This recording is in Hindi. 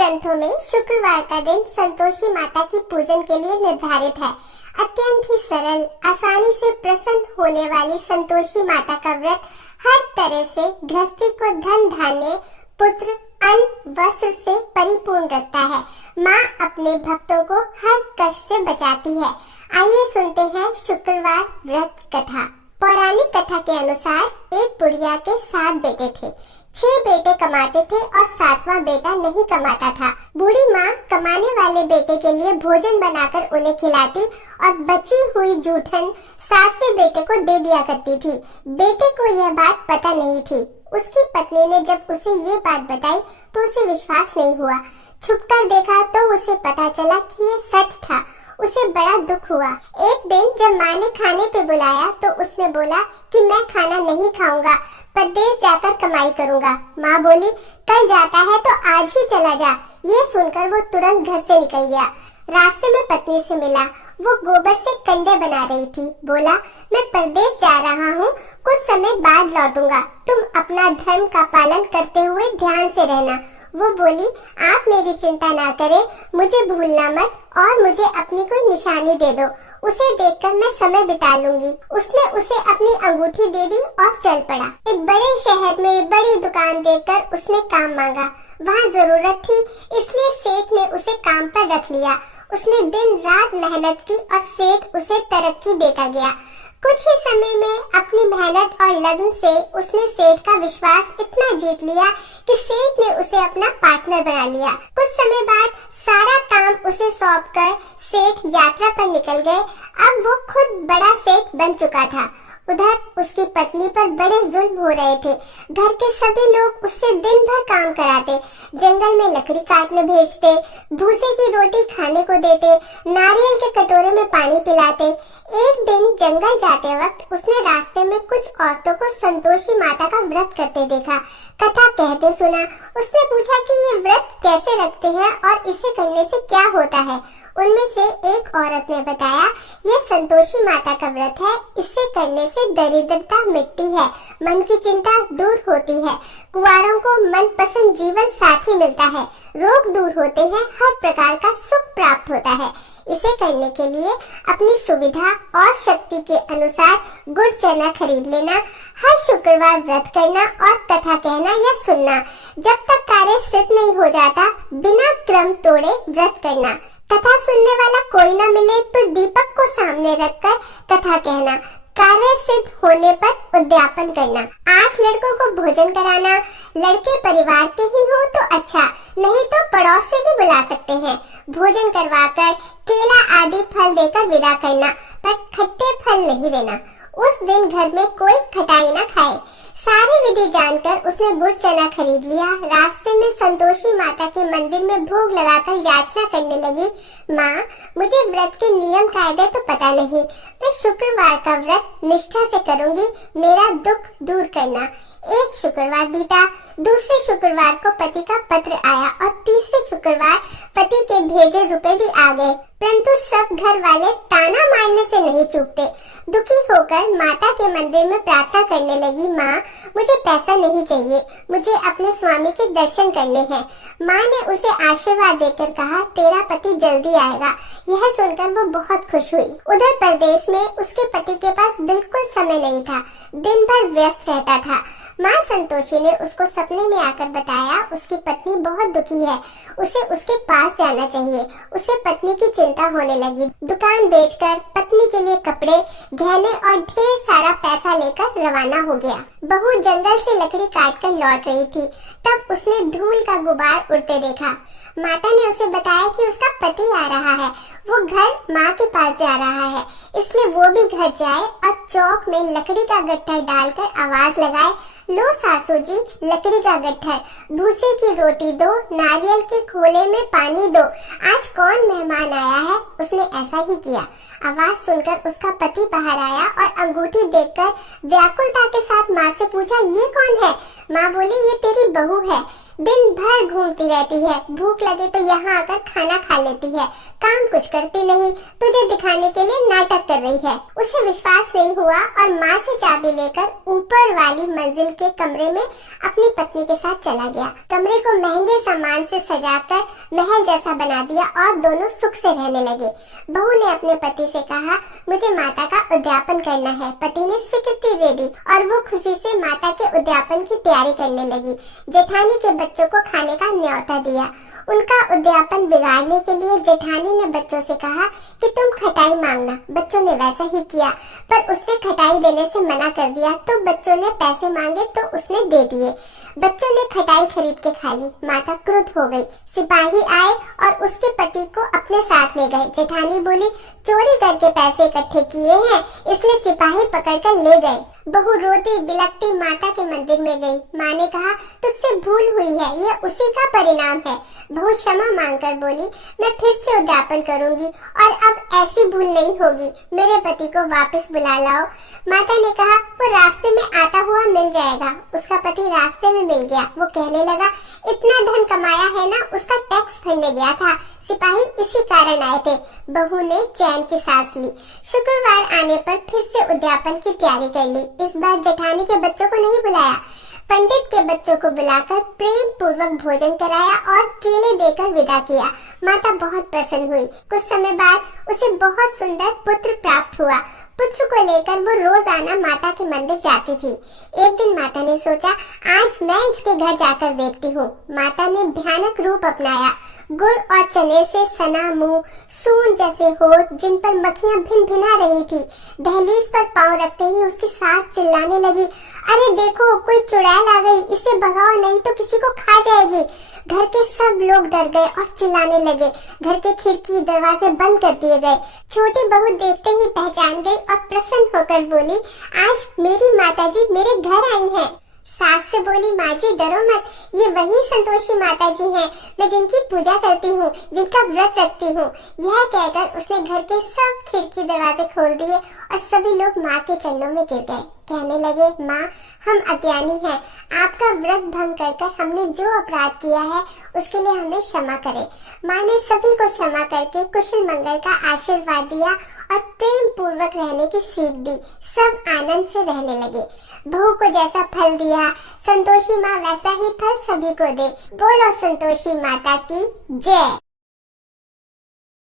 ग्रंथों में शुक्रवार का दिन संतोषी माता की पूजन के लिए निर्धारित है। अत्यंत ही सरल, आसानी से प्रसन्न होने वाली संतोषी माता का व्रत हर तरह से गृहस्थी को धन धान्य, पुत्र, अन्न, वस्त्र से परिपूर्ण रखता है। माँ अपने भक्तों को हर कष्ट से बचाती है। आइए सुनते हैं शुक्रवार व्रत कथा। पौराणिक कथा के अनुसार एक बुढ़िया के 7 बेटे थे। 6 बेटे कमाते थे और 7वां बेटा नहीं कमाता था। बूढ़ी माँ कमाने वाले बेटे के लिए भोजन बनाकर उन्हें खिलाती और बची हुई जूठन 7वें बेटे को दे दिया करती थी। बेटे को यह बात पता नहीं थी। उसकी पत्नी ने जब उसे ये बात बताई तो उसे विश्वास नहीं हुआ। छुपकर देखा तो उसे पता चला कि ये सच था। उसे बड़ा दुख हुआ। एक दिन जब माँ ने खाने पे बुलाया तो उसने बोला कि मैं खाना नहीं खाऊंगा, परदेश जाकर कमाई करूंगा। माँ बोली, कल जाता है तो आज ही चला जा। ये सुनकर वो तुरंत घर से निकल गया। रास्ते में पत्नी से मिला। वो गोबर से कंडे बना रही थी। बोला, मैं परदेश जा रहा हूँ, कुछ समय बाद लौटूंगा। तुम अपना धर्म का पालन करते हुए ध्यान से रहना। वो बोली, आप मेरी चिंता ना करें, मुझे भूलना मत और मुझे अपनी कोई निशानी दे दो। उसे देखकर मैं समय बिता लूंगी। उसने उसे अपनी अंगूठी दे दी और चल पड़ा। एक बड़े शहर में बड़ी दुकान देखकर उसने काम मांगा। वहाँ जरूरत थी, इसलिए सेठ ने उसे काम पर रख लिया। उसने दिन रात मेहनत की और सेठ उसे तरक्की देता गया। कुछ ही समय में अपनी मेहनत और लगन से उसने सेठ का विश्वास इतना जीत लिया कि सेठ ने उसे अपना पार्टनर बना लिया। कुछ समय बाद सारा काम उसे सौंपकर सेठ यात्रा पर निकल गए। अब वो खुद बड़ा सेठ बन चुका था। उधर उसकी पत्नी पर बड़े जुल्म हो रहे थे। घर के सभी लोग उससे दिन भर काम कराते, जंगल में लकड़ी काटने भेजते, भूसे की रोटी खाने को देते, नारियल के कटोरे में पानी पिलाते। एक दिन जंगल जाते वक्त उसने रास्ते में कुछ औरतों को संतोषी माता का व्रत करते देखा। कथा कहते सुना। उसने पूछा कि ये व्रत कैसे रखते हैं और इसे करने से क्या होता है। उनमें से एक औरत ने बताया, यह संतोषी माता का व्रत है। इसे करने से दरिद्रता मिटती है, मन की चिंता दूर होती है, कुंवारों को मनपसंद जीवन साथी मिलता है, रोग दूर होते हैं, हर प्रकार का सुख प्राप्त होता है। इसे करने के लिए अपनी सुविधा और शक्ति के अनुसार गुड़ चना खरीद लेना, हर शुक्रवार व्रत करना और कथा कहना या सुनना। जब तक कार्य सिद्ध नहीं हो जाता, बिना क्रम तोड़े व्रत करना। कथा सुनने वाला कोई न मिले तो दीपक को सामने रखकर कथा कहना। कार्य सिद्ध होने पर उद्यापन करना। 8 लड़कों को भोजन कराना। लड़के परिवार के ही हो तो अच्छा, नहीं तो पड़ोस से भी बुला सकते हैं। भोजन करवाकर केला आदि फल देकर विदा करना, पर खट्टे फल नहीं देना। उस दिन घर में कोई खटाई न खाए। सारी विधि जानकर उसने गुड़ चना खरीद लिया। रास्ते में संतोषी माता के मंदिर में भोग लगाकर याचना करने लगी, माँ, मुझे व्रत के नियम कायदे तो पता नहीं, मैं शुक्रवार का व्रत निष्ठा से करूंगी, मेरा दुख दूर करना। एक शुक्रवार बीता, दूसरे शुक्रवार को पति का पत्र आया और तीसरे शुक्रवार पति के भेजे रुपए भी आ गए, परंतु सब घर वाले ताना मारने से नहीं चूकते। दुखी होकर माता के मंदिर में प्रार्थना करने लगी, माँ, मुझे पैसा नहीं चाहिए, मुझे अपने स्वामी के दर्शन करने हैं। माँ ने उसे आशीर्वाद देकर कहा, तेरा पति जल्दी आएगा। यह सुनकर वो बहुत खुश हुई। उधर प्रदेश में उसके पति के पास बिल्कुल समय नहीं था, दिन भर व्यस्त रहता था। माँ संतोषी ने उसको सपने में आकर बताया, उसकी पत्नी बहुत दुखी है, उसे उसके पास जाना चाहिए। उसे पत्नी की चिंता होने लगी। दुकान बेचकर पत्नी के लिए कपड़े, गहने और ढेर सारा पैसा लेकर रवाना हो गया। बहू जंगल से लकड़ी काटकर लौट रही थी, तब उसने धूल का गुबार उड़ते देखा। माता ने उसे बताया कि उसका पति आ रहा है, वो घर माँ के पास जा रहा है, इसलिए वो भी घर जाए और चौक में लकड़ी का गट्ठर डालकर आवाज लगाए, लो सासू जी, लकड़ी का गट्ठर, भूसे की रोटी दो, नारियल के खोले में पानी दो, आज कौन मेहमान आया है। उसने ऐसा ही किया। आवाज सुनकर उसका पति बाहर आया और अंगूठी देखकर व्याकुलता के साथ माँ से पूछा, ये कौन है। माँ बोली, ये तेरी बहू है। दिन भर घूमती रहती है, भूख लगे तो यहाँ आकर खाना खा लेती है, काम कुछ करती नहीं, तुझे दिखाने के लिए नाटक कर रही है। उसे विश्वास नहीं हुआ और माँ से चाबी लेकर ऊपर वाली मंजिल के कमरे में अपनी पत्नी के साथ चला गया। कमरे को महंगे सामान से सजाकर महल जैसा बना दिया और दोनों सुख से रहने लगे। बहू ने अपने पति से कहा, मुझे माता का उद्यापन करना है। पति ने स्वीकृति दे दी और वो खुशी से माता के उद्यापन की तैयारी करने लगी। जेठानी के बच्चों को खाने का न्योता दिया। उनका उद्यापन बिगाड़ने के लिए जेठानी ने बच्चों से कहा कि तुम खटाई मांगना। बच्चों ने वैसा ही किया, पर उसने खटाई देने से मना कर दिया तो बच्चों ने पैसे मांगे तो उसने दे दिए। बच्चों ने खटाई खरीद के खा ली। माता क्रुद्ध हो गई। सिपाही आए और उसके पति को अपने साथ ले गए। जेठानी बोली, चोरी करके पैसे इकट्ठे किए हैं, इसलिए सिपाही पकड़कर ले गए। बहू रोती बिलखती माता के मंदिर में गई। माँ ने कहा, तुझसे भूल हुई है, यह उसी का परिणाम है। बहू क्षमा मांगकर बोली, मैं फिर से उद्यापन करूंगी और अब ऐसी भूल नहीं होगी। मेरे पति को वापस बुला लाओ। माता ने कहा, वो रास्ते में आता हुआ मिल जाएगा। उसका पति रास्ते में मिल गया। वो कहने लगा, इतना धन कमाया है ना, उसका टैक्स भरने गया था। सिपाही इसी कारण आए थे। बहू ने चैन की सांस ली। शुक्रवार आने पर फिर से उद्यापन की तैयारी कर ली। इस बार जेठानी के बच्चों को नहीं बुलाया। पंडित के बच्चों को बुलाकर प्रेम पूर्वक भोजन कराया और केले देकर विदा किया। माता बहुत प्रसन्न हुई। कुछ समय बाद उसे बहुत सुंदर पुत्र प्राप्त हुआ। पुत्र को लेकर वो रोजाना माता के मंदिर जाती थी। एक दिन माता ने सोचा, आज मैं इसके घर जाकर देखती हूँ। माता ने भयानक रूप अपनाया। गुड़ और चने से सना मुंह, सूंड जैसे होठ, जिन पर मक्खियां भिन भिना रही थी। दहलीज पर पांव रखते ही उसकी सास चिल्लाने लगी, अरे देखो, कोई चुड़ैल आ गई, इसे भगाओ नहीं तो किसी को खा जाएगी। घर के सब लोग डर गए और चिल्लाने लगे। घर के खिड़की दरवाजे बंद कर दिए गए। छोटी बहू देखते ही पहचान गई और प्रसन्न होकर बोली, आज मेरी माताजी मेरे घर आई हैं। सास से बोली, माँ जी डरो मत, ये वही संतोषी माता जी हैं, मैं जिनकी पूजा करती हूँ, जिनका व्रत रखती हूँ। यह कहकर उसने घर के सब खिड़की दरवाजे खोल दिए और सभी लोग माँ के चरणों में गिर गए। कहने लगे, माँ हम अज्ञानी हैं, आपका व्रत भंग कर हमने जो अपराध किया है उसके लिए हमें क्षमा करें। माँ ने सभी को क्षमा करके कुशल मंगल का आशीर्वाद दिया और प्रेम पूर्वक रहने की सीख दी। सब आनंद से रहने लगे। बहू को जैसा फल दिया, संतोषी माँ वैसा ही फल सभी को दे। बोलो संतोषी माता की जय।